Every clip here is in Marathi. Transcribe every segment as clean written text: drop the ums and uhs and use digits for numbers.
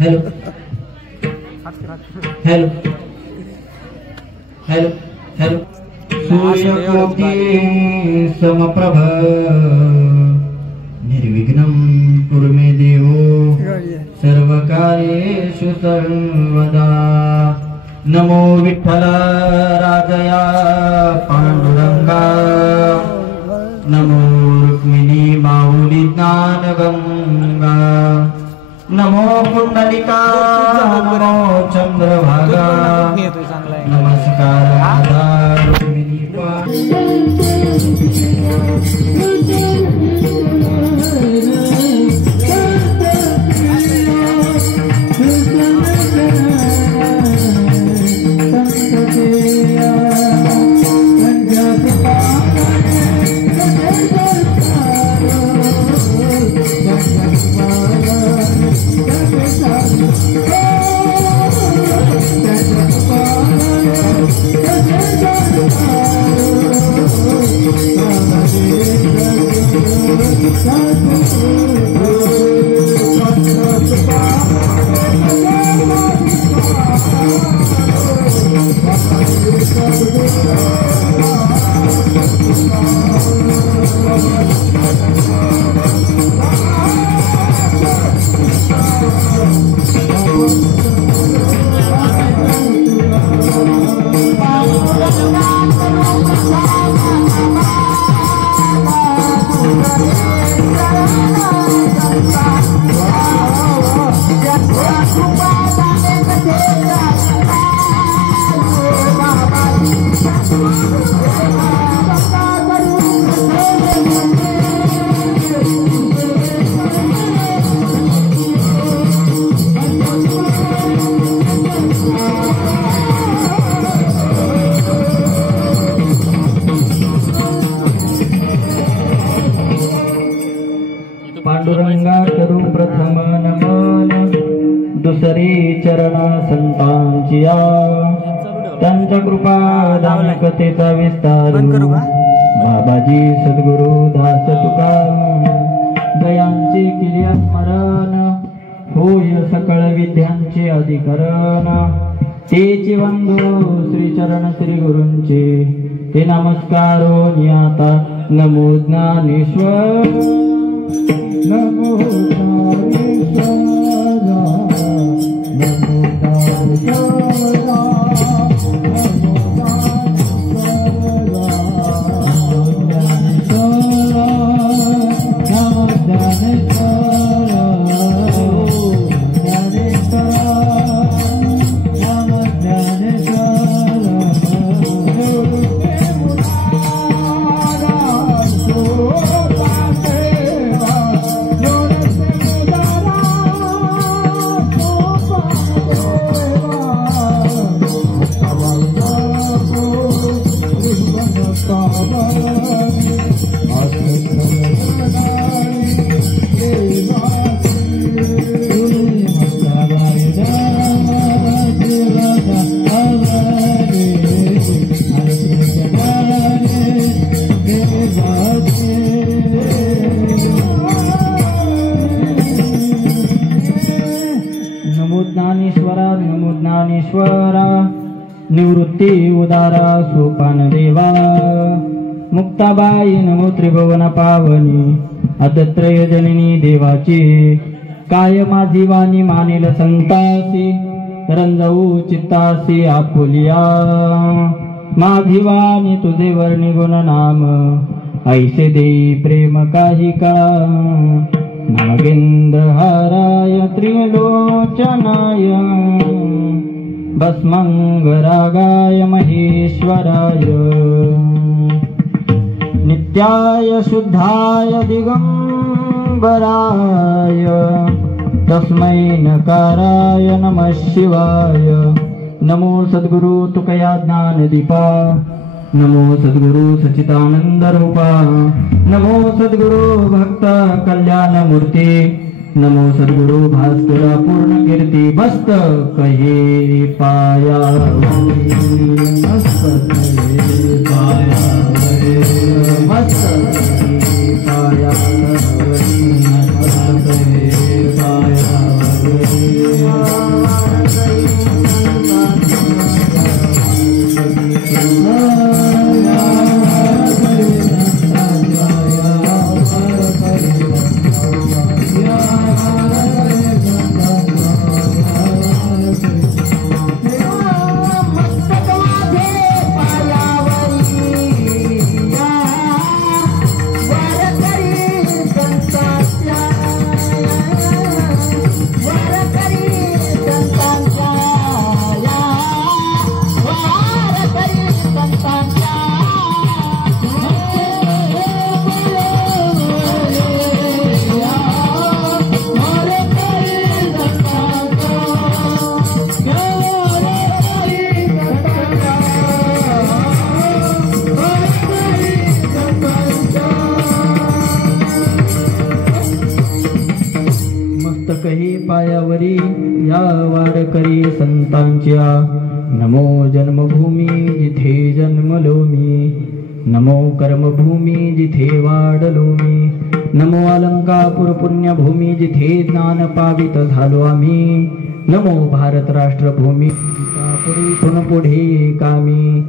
हेलो हेलो हेलो हेलो सूर्यकोटि समप्रभ निर्विघ्नं कुरु मे देवो सर्वकार्येषु सर्वदा। नमो विठ्ठल राजया पांडुरंगा, नमो रुक्मिणी माऊली ज्ञानगंगा, नमो पुंडलिका नमो चंद्रभागा, नमस्कार राधा रुक्मिणी पांडुरंगा करू प्रथम नमन, दुसरी चरणा संतांची त्यांच्या कृपा दानकथेचा विस्तार। बाबाजी सद्गुरु दास तुका दयांचे केले स्मरण, होय सकळ विद्यांचे अधिकरण। तेची वंदो श्री चरण श्री गुरूंचे, ते नमस्कारो नियाता नमो ज्ञानेश्वर, नमो ज्ञानेश्वर, नमो निवृत्ती उदारा सोपान देवा। मुक्ताबाई नमो त्रिभुवन पावनी, अदत्रय जननी देवाची। काय माझी वाणी मानेल संतासी, रंजवू चित्तासी आपुलिया। माझी वाणी तुझे वर्णी गुण नाम, ऐसे देई प्रेम काही का। नागेंद हाराय त्रिलोचनाय, भस्मंगरागाय महेश्वराय। नित्याय शुद्धाय दिगंबराय, तस्मै नकाराय नमः शिवाय। नमो सद्गुरु तुकया ज्ञानदीपा, नमो सद्गुरु सच्चिदानंद रूपा। नमो सद्गुरु भक्त कल्याण मूर्ती, नमो सद्गुरु भास्कर पूर्ण कीर्ती। मस्तक हे पाया मस्तक पाया, मस्तक पाया, मस्तक पाया। पायावरी या वारकरी संतांच्या नमो जन्मभूमी जिथे जन्मलो मी, नमो कर्मभूमी जिथे वाढलो मी, नमो अलंकापूर पुण्यभूमी जिथे ज्ञान पावित झालो आम्ही, नमो भारत राष्ट्रभूमी पुढे कामी,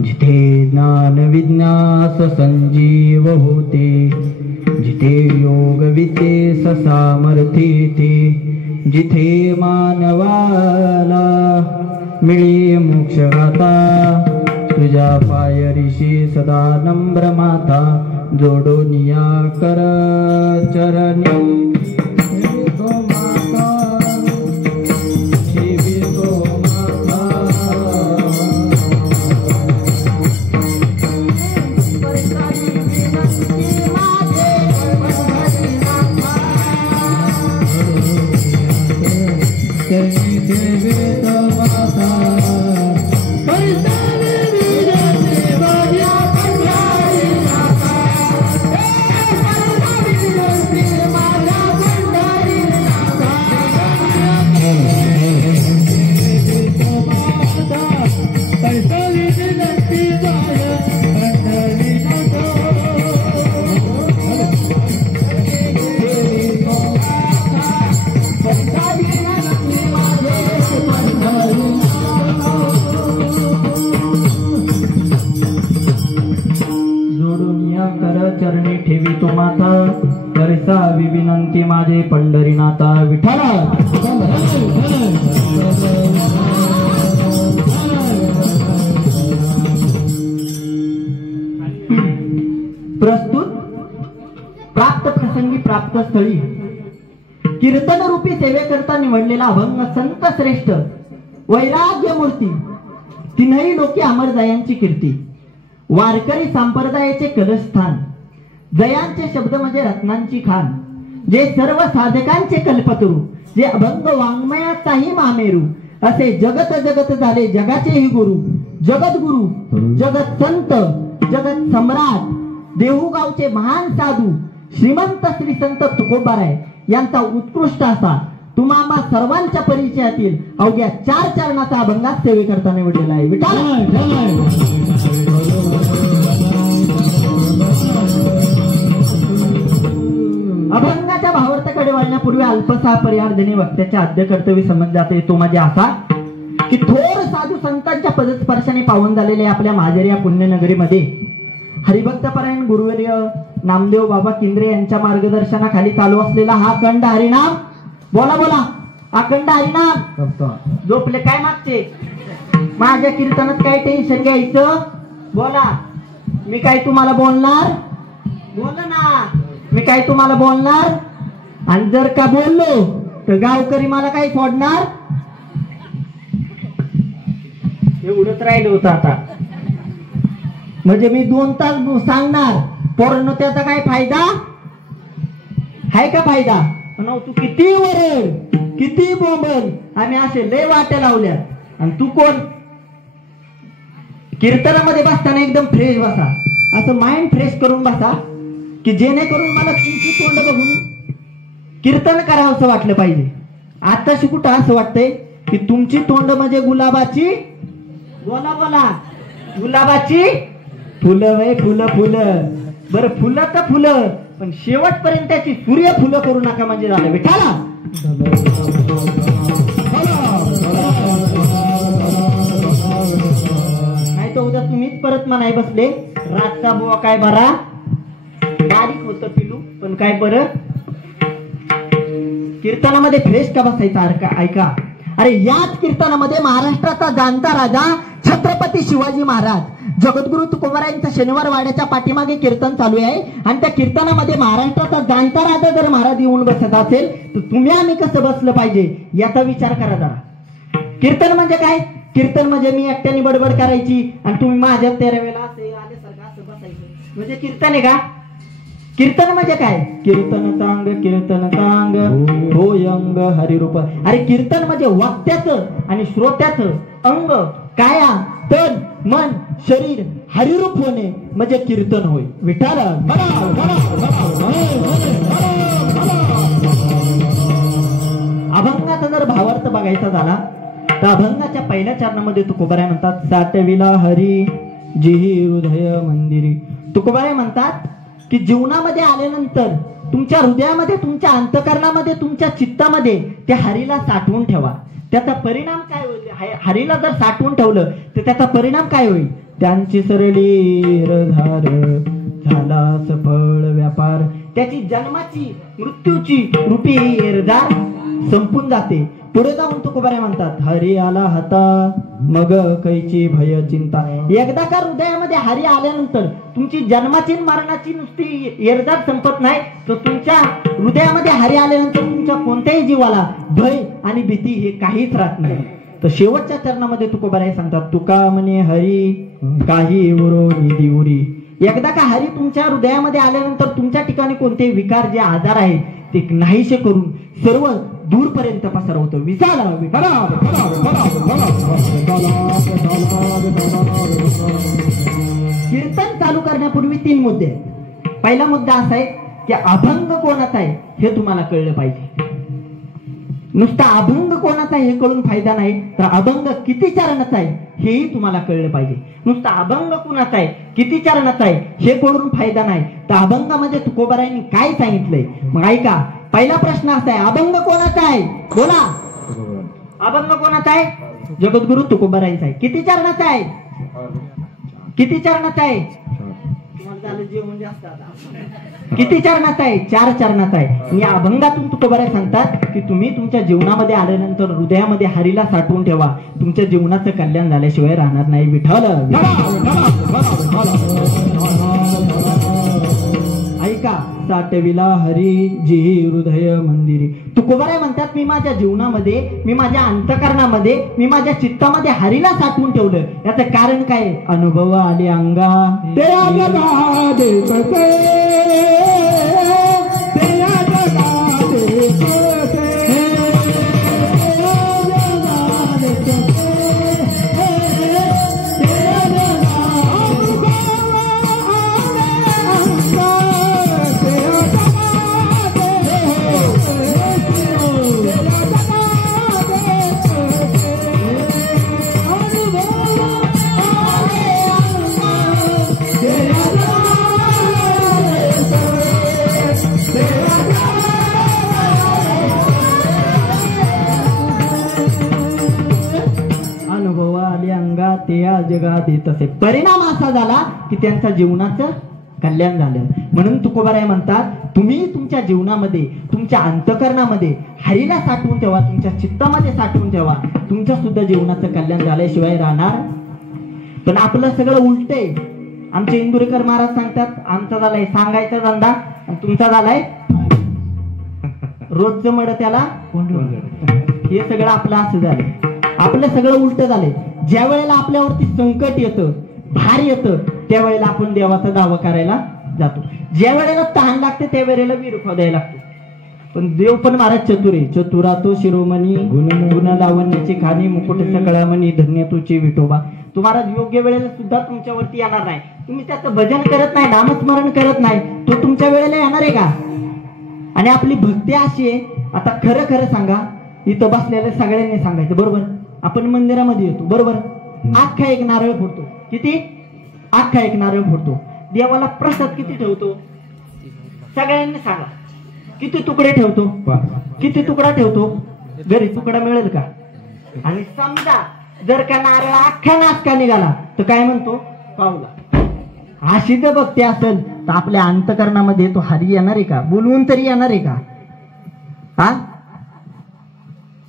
जिथे ज्ञान विज्ञास संजीव होते, जिथे योग विद्येस सामर्थ्य ते, जिथे मानवाला मिळे मोक्ष गाता, तुझ्या पाय ऋषी सदा नम्र माता, जोडोनिया कर चरणी चरणी ठेवी तो माता, करसावी विनंती माझे पंढरीनाथा विठ्ठला। प्रस्तुत प्राप्त प्रसंगी प्राप्त स्थळी कीर्तन रूपी सेवेकरता निवडलेला अभंग संत श्रेष्ठ वैराग्य मूर्ती, तीनही लोके अमर जयांची कीर्ती, वारकरी संप्रदायाचे कलस्थान, जयांचे शब्द म्हणजे रत्नांची खान, जे सर्व साधकांचे कल्पतरू, जे अभंग वाङ्मयाचाही मामेरू, असे जगत जगत झाले जगाचेही गुरु, जगद्गुरु, जगत संत, जगत सम्राट, देहूगावचे महान साधू श्रीमंत श्री संत तुकोबाराय यांचा उत्कृष्ट असा तुम्हा सर्वांच्या परिचयातील अवघ्या 4 चरणाचा अभंगात सेवेकरता निवडलेला आहे विठ्ठल। अभंगाच्या भावार्थाकडे वळण्यापूर्वी अल्पसा परिहार्धनी वक्त्याच्या आद्य कर्तव्य समजण्यात येतो माझे असा की थोर साधू संतांच्या पदस्पर्शाने पावन झालेले आपल्या माजेर या पुण्यनगरीमध्ये हरिभक्तपरायण गुरुवर्य नामदेव बाबा किंद्रे यांच्या मार्गदर्शनाखाली चालू असलेला हा अखंड हरिनाम, बोला बोला अखंड हरिनाम झोपले काय मागचे, माझ्या कीर्तनात काय टेन्शन घ्यायचं, बोला मी काय तुम्हाला बोलणार, बोला ना मी काय तुम्हाला बोलणार, आणि जर का बोललो तर गावकरी मला काय सोडणार, एवढंच राहिलं होतं आता, म्हणजे मी 2 तास सांगणार पोरांनो, त्याचा काय फायदा आहे का फायदा, तू किती वरड किती बोंबल आम्ही असे लय वाट्या लावल्या, आणि तू कोण, कीर्तनामध्ये बसताना एकदम फ्रेश बसा, असं माइंड फ्रेश करून बसा की जेणेकरून मला तुमची तोंड बघून कीर्तन करावं असं वाटलं पाहिजे। आता कुठं असं वाटतंय की तुमची तोंड म्हणजे गुलाबाची, बोला बोला गुलाबाची फुलं, वय फुलं फुलं, बरं फुलं तर फुलं पण शेवटपर्यंत त्याची सूर्य फुलं करू नका म्हणजे झालं विठाला। म्हणाय बसले रातचा बुवा काय बरा बारीक होतं पिलू पण काय बरं कीर्तनामध्ये फ्रेश का बसायचा ऐका. अरे याच कीर्तनामध्ये महाराष्ट्राचा जाणता राजा छत्रपती शिवाजी महाराज जगद्गुरु तुकोबारायांचा शनिवार वाड्याच्या पाठीमागे कीर्तन चालू आहे आणि त्या कीर्तनामध्ये महाराष्ट्राचा जाणता राजा जर महाराज येऊन बसत असेल तर तुम्ही आम्ही कसं बसलं पाहिजे याचा विचार करा जरा. कीर्तन म्हणजे काय? कीर्तन म्हणजे मी एकट्याने बडबड करायची आणि तुम्ही माझ्या तेरावेला असे आल्यासारखं असं बसायचं म्हणजे कीर्तन आहे का? कीर्तन म्हणजे काय? कीर्तन सांग होय अंग हरिरूप. अरे कीर्तन म्हणजे वक्त्याचं आणि श्रोत्याचं अंग काया तन मन शरीर हरिरूप होणे म्हणजे कीर्तन होय. विठाल अभंगाचा जर भावार्थ बघायचा झाला तर अभंगाच्या पहिल्या चरणामध्ये तुकोबाराय म्हणतात साठविला हरी जिही हृदय मंदिरी. तुकोबाराय म्हणतात की जीवनामध्ये आल्यानंतर तुमच्या हृदयामध्ये तुमच्या अंतकरणामध्ये तुमच्या चित्तामध्ये त्या हरीला साठवून ठेवा. त्याचा परिणाम काय होईल? हरीला जर साठवून ठेवलं तर त्याचा परिणाम काय होईल? त्यांची सरली रधार झाला सफळ व्यापार. त्याची जन्माची मृत्यूची रूपी एरदार संपून जाते. पुढे जाऊन तुकोबाराय म्हणतात हरी आला हाता मग कैची भय चिंता. एकदा का हृदयामध्ये हरी आल्यानंतर तुमची जन्माची मरणाची नुसती एरदार संपत नाही तर तुमच्या हृदयामध्ये हरी आल्यानंतर तुमच्या कोणत्याही जीवाला भय आणि भीती हे काहीच राहत नाही. तर शेवटच्या चरणामध्ये तुकोबाराय सांगतात तुका म्हणे हरी काही उरो निधी उरी. एकदा का हरी तुमच्या हृदयामध्ये आल्यानंतर तुमच्या ठिकाणी कोणते विकार जे आजार आहेत ते नाहीसे करून सर्व दूरपर्यंत पसरवतो. विचारा कीर्तन चालू करण्यापूर्वी 3 मुद्दे आहेत. पहिला मुद्दा असा आहे की अभंग कोणाचा आहे हे तुम्हाला कळलं पाहिजे. नुसता अभंग कोणाचा आहे हे कळून फायदा नाही तर अभंग किती चरणाचा आहे हेही तुम्हाला कळलं पाहिजे. नुसता अभंग कोणाचा आहे किती चरणाचा आहे हे कळून फायदा नाही तर अभंगामध्ये तुकोबारायांनी काय सांगितलंय मग ऐका. पहिला प्रश्न असा आहे अभंग कोणाचा आहे? बोला. अभंग कोणाचा आहे? जगद्गुरु तुकोबारायांचा आहे. किती चरणाचा आहे? किती चरणाचा आहे? किती चरणाचा आहे? 4 चरणाचा आहे. या अभंगातून तुकोबाराय सांगतात की तुम्ही तुमच्या जीवनामध्ये आल्यानंतर हृदयामध्ये हरीला साठवून ठेवा. तुमच्या जीवनाचं कल्याण झाल्याशिवाय राहणार नाही. विठ्ठल ऐका साठविला हरी जी हृदय मंदिरी. तुकोबाराय म्हणतात मी माझ्या जीवनामध्ये मी माझ्या अंतकरणामध्ये मी माझ्या चित्तामध्ये हरीला साठवून ठेवलं. याचं कारण काय? अनुभव आले अंगा जगात येत असे. परिणाम असा झाला की त्यांच्या जीवनाचं कल्याण झालं. म्हणून तुकोबाराय म्हणतात तुम्ही तुमच्या जीवनामध्ये तुमच्या अंतकरणामध्ये हरीला साठवून ठेवा. तुमच्या चित्तामध्ये साठवून ठेवा. तुमच्या सुद्धा जीवनाचं कल्याण झाल्याशिवाय राहणार. पण आपलं सगळं उलट आहे. आमचे इंदुरीकर महाराज सांगतात आमचा झालाय सांगायचा धंदा आणि तुमचा झालाय रोजचं मड त्याला. हे सगळं आपलं असं झालंय. आपलं सगळं उलट झालंय. ज्या वेळेला आपल्यावरती संकट येतं भार येतं त्यावेळेला आपण देवाचा दावा करायला जातो. ज्या वेळेला तहान लागते त्यावेळेला विहीर खोदायला लागतो. पण देव पण महाराज चतुर आहे. चतुरा तो शिरोमणी गुण लावण्याची खाणी मुकुट सकळामणी धन्य तुची विठोबा. तुम्हाला योग्य वेळेला सुद्धा तुमच्यावरती येणार नाही. तुम्ही त्याचं भजन करत नाही नामस्मरण करत नाही तो तुमच्या वेळेला येणार आहे का? आणि आपली भक्ती अशी आहे. आता खरं खरं सांगा इथं बसलेल्या सगळ्यांनी सांगायचं बरोबर. आपण मंदिरामध्ये येतो बरोबर. अख्खा एक नारळ फोडतो. किती? अख्खा एक नारळ फोडतो. देवाला प्रसाद किती ठेवतो? सगळ्यांनी सांगा. किती तुकडे ठेवतो? किती तुकडा ठेवतो? घरी तुकडा मिळेल का? आणि समजा जर का नारळ अख्खा नाचका निघाला तर काय म्हणतो? पावला. अशी जर भक्ती असेल तर आपल्या अंतकरणामध्ये तो हरी येणार आहे का? बोलवून तरी येणार आहे का? हा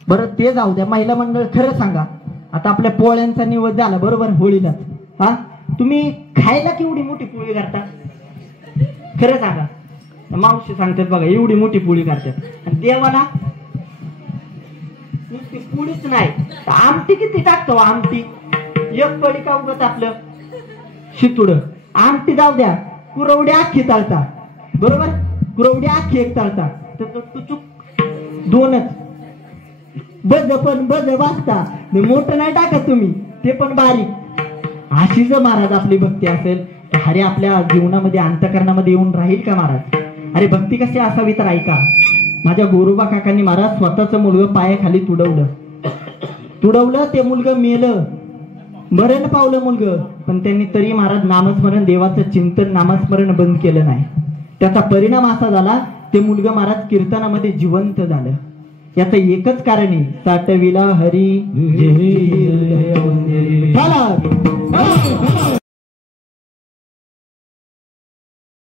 बरं ते जाऊ द्या. महिला मंडळ खरं सांगा, आता आपल्या पोळ्यांचा निवड झाला बरोबर होळीला, हा तुम्ही खायला केवढी मोठी पोळी करता? खरं सांगा. मावशी सांगतात बघा एवढी मोठी पोळी करतात, आणि देवाला नुसती पोळीच नाही तर आमटी किती टाकतो? आमटी एक पडी का उगत आपलं शितुड. आमटी जाऊ द्या, कुरवड्या अख्खी तळता बरोबर, कुरवड्या अख्खी एक तळता तर तू चूक दोनच. बज पण बज वाजता मोठं नाही टाकत तुम्ही, ते पण बारीक. अशी जर महाराज आपली भक्ती असेल तर अरे आपल्या जीवनामध्ये अंतकरणामध्ये येऊन राहील का महाराज? अरे भक्ती कशी असावी तर ऐका. माझ्या गोरोबा काकांनी महाराज स्वतःच मुलगं पायाखाली तुडवलं, ते मुलगं मेलं, मरण पावलं मुलगं, पण त्यांनी तरी महाराज नामस्मरण, देवाचं चिंतन, नामस्मरण बंद केलं नाही. त्याचा परिणाम असा झाला ते मुलगं महाराज कीर्तनामध्ये जिवंत झालं. याचं एकच कारण आहे, साठविला हरी.